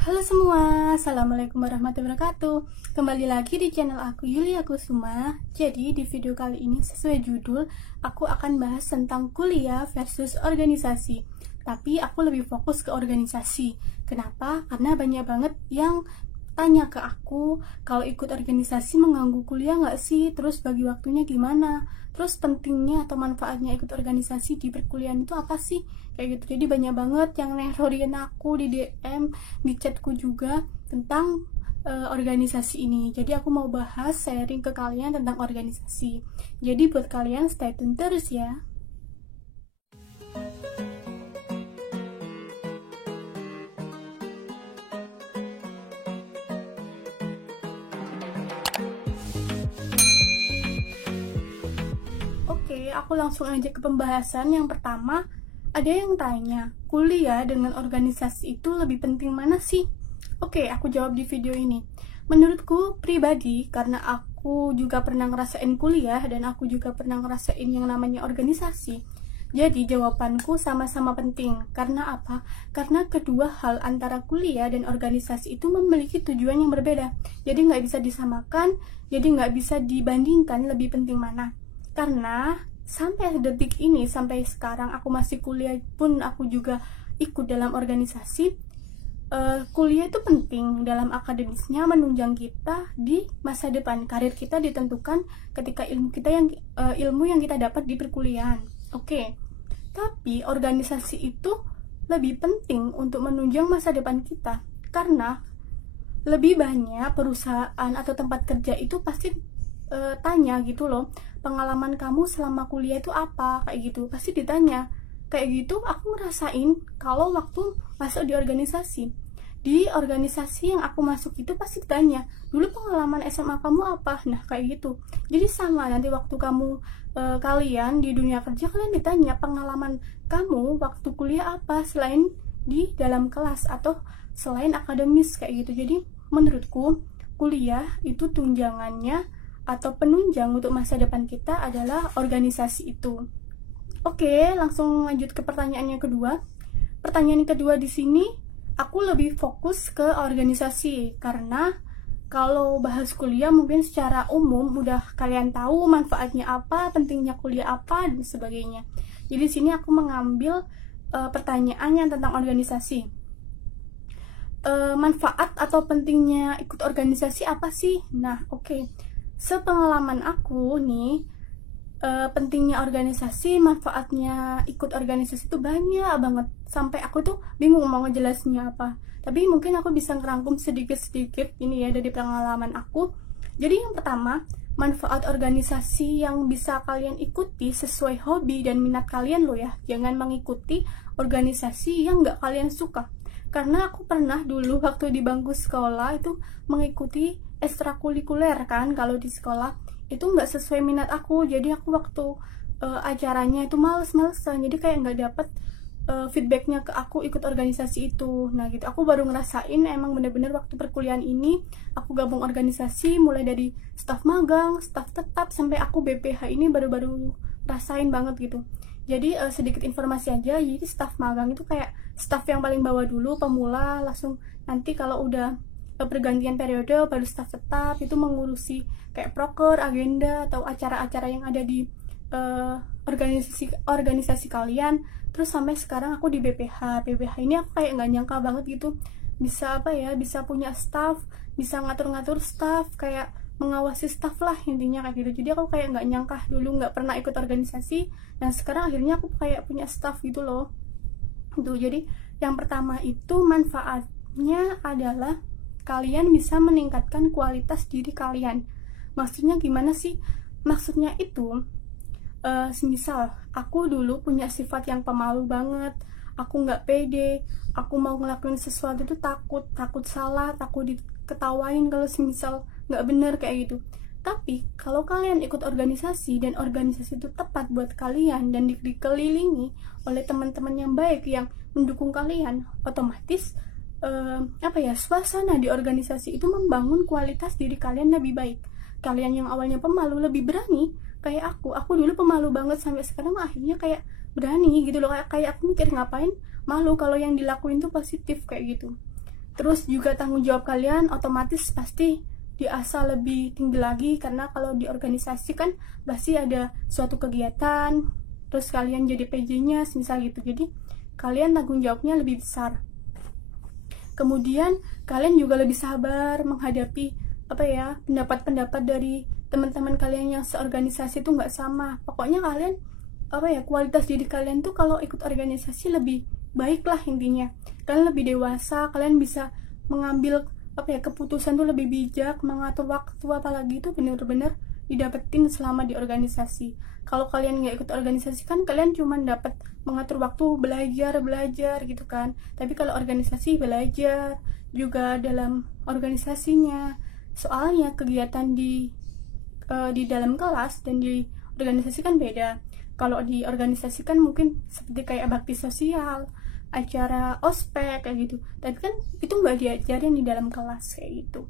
Halo semua, Assalamualaikum warahmatullahi wabarakatuh. Kembali lagi di channel aku Yulia Kusuma. Jadi di video kali ini sesuai judul, aku akan bahas tentang kuliah versus organisasi. Tapi aku lebih fokus ke organisasi. Kenapa? Karena banyak banget yang tanya ke aku, kalau ikut organisasi mengganggu kuliah nggak sih? Terus bagi waktunya gimana? Terus pentingnya atau manfaatnya ikut organisasi di perkuliahan itu apa sih? Kayak gitu. Jadi banyak banget yang nerorin aku di DM, di chatku juga tentang organisasi ini. Jadi aku mau bahas, sharing ke kalian tentang organisasi. Jadi buat kalian stay tune terus ya. Oke, aku langsung aja ke pembahasan. Yang pertama, ada yang tanya, kuliah dengan organisasi itu lebih penting mana sih? Oke, aku jawab di video ini. Menurutku pribadi, karena aku juga pernah ngerasain kuliah dan aku juga pernah ngerasain yang namanya organisasi. Jadi jawabanku sama-sama penting. Karena apa? Karena kedua hal antara kuliah dan organisasi itu memiliki tujuan yang berbeda. Jadi nggak bisa disamakan, jadi nggak bisa dibandingkan lebih penting mana. Karena sampai detik ini, sampai sekarang aku masih kuliah pun aku juga ikut dalam organisasi. Kuliah itu penting dalam akademisnya, menunjang kita di masa depan. Karir kita ditentukan ketika ilmu yang kita dapat di perkuliahan. Oke. Tapi organisasi itu lebih penting untuk menunjang masa depan kita, karena lebih banyak perusahaan atau tempat kerja itu pasti tanya gitu loh, pengalaman kamu selama kuliah itu apa, kayak gitu pasti ditanya. Kayak gitu aku ngerasain kalau waktu masuk di organisasi yang aku masuk itu pasti ditanya, dulu pengalaman SMA kamu apa. Nah kayak gitu. Jadi sama nanti waktu kamu kalian di dunia kerja, kalian ditanya pengalaman kamu waktu kuliah apa selain di dalam kelas atau selain akademis, kayak gitu. Jadi menurutku kuliah itu tunjangannya atau penunjang untuk masa depan kita adalah organisasi itu. Oke, langsung lanjut ke pertanyaan yang kedua. Pertanyaan yang kedua di sini, aku lebih fokus ke organisasi karena kalau bahas kuliah mungkin secara umum udah kalian tahu manfaatnya apa, pentingnya kuliah apa dan sebagainya. Jadi di sini aku mengambil pertanyaan yang tentang organisasi. Manfaat atau pentingnya ikut organisasi apa sih? Nah, oke. Sepengalaman aku nih, pentingnya organisasi, manfaatnya ikut organisasi itu banyak banget. Sampai aku tuh bingung mau ngejelasinnya apa. Tapi mungkin aku bisa ngerangkum sedikit-sedikit ini ya dari pengalaman aku. Jadi yang pertama, manfaat organisasi yang bisa kalian ikuti sesuai hobi dan minat kalian loh ya. Jangan mengikuti organisasi yang nggak kalian suka. Karena aku pernah dulu waktu di bangku sekolah itu mengikuti ekstrakurikuler kan, kalau di sekolah itu nggak sesuai minat aku. Jadi aku waktu acaranya itu males-malesan, jadi kayak nggak dapet feedbacknya ke aku ikut organisasi itu. Nah gitu, aku baru ngerasain emang bener-bener waktu perkuliahan ini aku gabung organisasi, mulai dari staf magang, staf tetap, sampai aku BPH ini baru-baru rasain banget gitu. Jadi sedikit informasi aja, jadi staf magang itu kayak staf yang paling bawah dulu, pemula, langsung nanti kalau udah pergantian periode baru staf tetap, itu mengurusi kayak proker, agenda atau acara-acara yang ada di organisasi kalian. Terus sampai sekarang aku di BPH ini aku kayak nggak nyangka banget gitu bisa bisa punya staff, bisa ngatur-ngatur staff, kayak mengawasi staff lah intinya kayak gitu. Jadi aku kayak nggak nyangka, dulu nggak pernah ikut organisasi dan sekarang akhirnya aku kayak punya staff gitu loh. Tuh, jadi yang pertama itu manfaatnya adalah kalian bisa meningkatkan kualitas diri kalian. Maksudnya gimana sih? Maksudnya itu semisal aku dulu punya sifat yang pemalu banget, aku nggak pede, aku mau ngelakuin sesuatu itu takut salah, takut diketawain kalau semisal nggak bener kayak gitu. Tapi kalau kalian ikut organisasi dan organisasi itu tepat buat kalian dan dikelilingi oleh teman-teman yang baik yang mendukung kalian, otomatis suasana di organisasi itu membangun kualitas diri kalian lebih baik. Kalian yang awalnya pemalu lebih berani, kayak aku dulu pemalu banget, sampai sekarang akhirnya kayak berani gitu loh, kayak aku mikir ngapain malu kalau yang dilakuin tuh positif kayak gitu. Terus juga tanggung jawab kalian otomatis pasti diasah lebih tinggi lagi, karena kalau di organisasi kan pasti ada suatu kegiatan, terus kalian jadi PJ-nya misal gitu, jadi kalian tanggung jawabnya lebih besar. Kemudian kalian juga lebih sabar menghadapi pendapat-pendapat dari teman-teman kalian yang seorganisasi itu nggak sama. Pokoknya kalian kualitas diri kalian tuh kalau ikut organisasi lebih baik lah intinya. Kalian lebih dewasa, kalian bisa mengambil keputusan tuh lebih bijak, mengatur waktu, apalagi itu bener-bener didapetin selama di organisasi. Kalau kalian nggak ikut organisasi kan kalian cuma dapat mengatur waktu, belajar gitu kan. Tapi kalau organisasi belajar juga dalam organisasinya. Soalnya kegiatan di dalam kelas dan di organisasi kan beda. Kalau di organisasi kan mungkin seperti kayak bakti sosial, acara ospek kayak gitu. Tapi kan itu nggak diajarin di dalam kelas kayak gitu.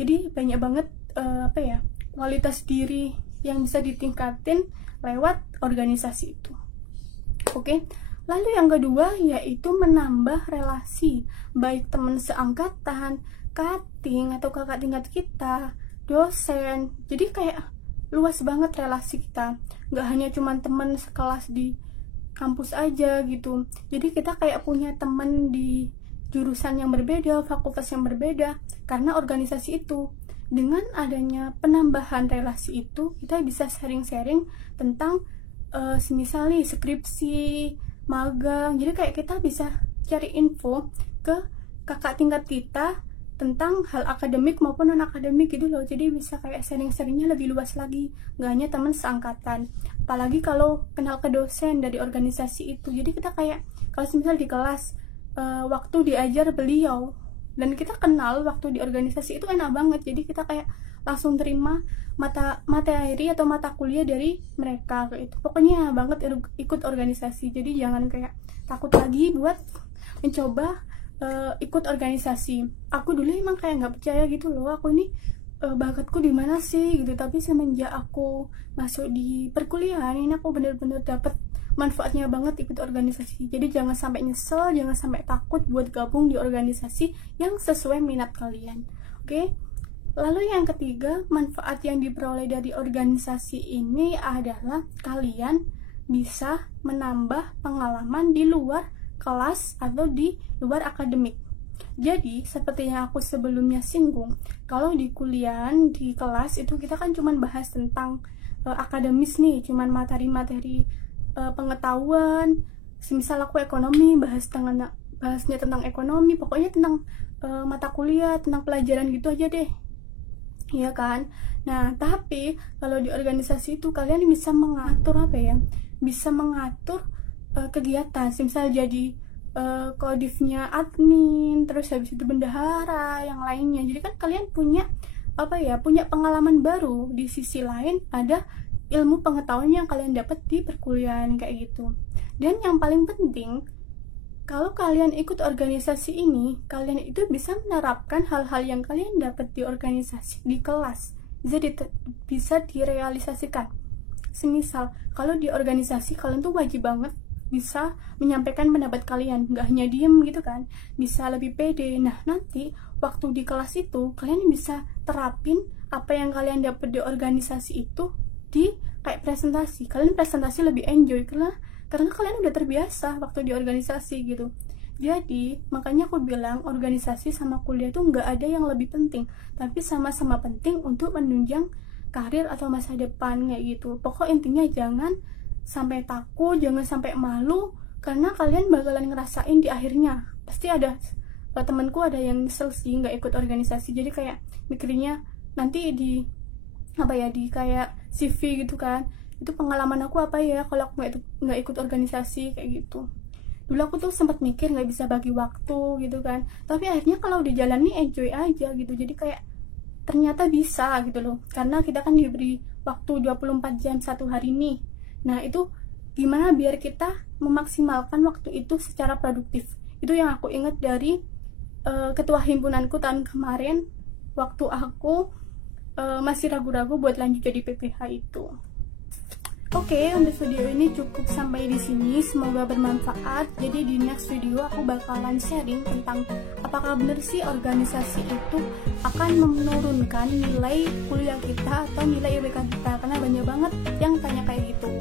Jadi banyak banget kualitas diri yang bisa ditingkatin lewat organisasi itu. Oke. Lalu yang kedua yaitu menambah relasi, baik teman seangkatan, cutting atau kakak tingkat kita, dosen. Jadi kayak luas banget relasi kita, nggak hanya cuma teman sekelas di kampus aja gitu. Jadi kita kayak punya teman di jurusan yang berbeda, fakultas yang berbeda, karena organisasi itu. Dengan adanya penambahan relasi itu, kita bisa sharing-sharing tentang semisal nih skripsi, magang. Jadi kayak kita bisa cari info ke kakak tingkat kita tentang hal akademik maupun non akademik gitu loh. Jadi bisa kayak sharing-sharingnya lebih luas lagi, nggak hanya teman seangkatan. Apalagi kalau kenal ke dosen dari organisasi itu. Jadi kita kayak kalau misal di kelas waktu diajar beliau dan kita kenal waktu di organisasi itu enak banget. Jadi kita kayak langsung terima materi atau mata kuliah dari mereka kayak itu. Pokoknya banget ikut organisasi. Jadi jangan kayak takut lagi buat mencoba ikut organisasi. Aku dulu emang kayak nggak percaya gitu loh, aku ini bakatku di mana sih gitu. Tapi semenjak aku masuk di perkuliahan ini, aku bener-bener dapet manfaatnya banget ikut organisasi. Jadi jangan sampai nyesel, jangan sampai takut buat gabung di organisasi yang sesuai minat kalian. Oke? Lalu yang ketiga, manfaat yang diperoleh dari organisasi ini adalah kalian bisa menambah pengalaman di luar kelas atau di luar akademik. Jadi seperti yang aku sebelumnya singgung, kalau di kuliah, di kelas itu kita kan cuma bahas tentang akademis nih, cuman materi-materi pengetahuan. Semisal aku ekonomi, bahasnya tentang ekonomi, pokoknya tentang mata kuliah, tentang pelajaran gitu aja deh, iya kan. Nah tapi kalau di organisasi itu kalian bisa mengatur bisa mengatur kegiatan. Misal jadi kodifnya admin, terus habis itu bendahara, yang lainnya. Jadi kan kalian punya punya pengalaman baru. Di sisi lain ada ilmu pengetahuan yang kalian dapat di perkuliahan kayak gitu. Dan yang paling penting, kalau kalian ikut organisasi ini, kalian itu bisa menerapkan hal-hal yang kalian dapat di organisasi di kelas, bisa direalisasikan. Semisal kalau di organisasi kalian tuh wajib banget bisa menyampaikan pendapat kalian, nggak hanya diem gitu kan, bisa lebih pede. Nah nanti waktu di kelas itu kalian bisa terapin apa yang kalian dapat di organisasi itu di kayak presentasi. Kalian presentasi lebih enjoy karena kalian udah terbiasa waktu di organisasi gitu. Jadi makanya aku bilang organisasi sama kuliah itu nggak ada yang lebih penting, tapi sama-sama penting untuk menunjang karir atau masa depan kayak gitu. Pokok intinya jangan sampai takut, jangan sampai malu, karena kalian bakalan ngerasain di akhirnya. Pasti ada temanku ada yang nyesel sih nggak ikut organisasi. Jadi kayak mikirnya nanti di di kayak CV gitu kan, itu pengalaman aku kalau aku nggak ikut organisasi kayak gitu. Dulu aku tuh sempat mikir nggak bisa bagi waktu gitu kan, tapi akhirnya kalau dijalani enjoy aja gitu. Jadi kayak ternyata bisa gitu loh, karena kita kan diberi waktu 24 jam satu hari nih. Nah itu gimana biar kita memaksimalkan waktu itu secara produktif. Itu yang aku ingat dari ketua himpunanku tahun kemarin waktu aku masih ragu-ragu buat lanjut jadi PPH itu. Oke, untuk video ini cukup sampai di sini. Semoga bermanfaat. Jadi di next video aku bakalan sharing tentang apakah benar sih organisasi itu akan menurunkan nilai kuliah kita atau nilai IPK kita, karena banyak banget yang tanya kayak gitu.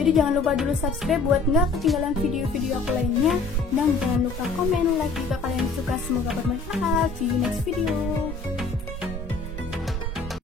Jadi jangan lupa dulu subscribe buat nggak ketinggalan video-video aku lainnya, dan jangan lupa komen, like jika kalian suka. Semoga bermanfaat. See you next video.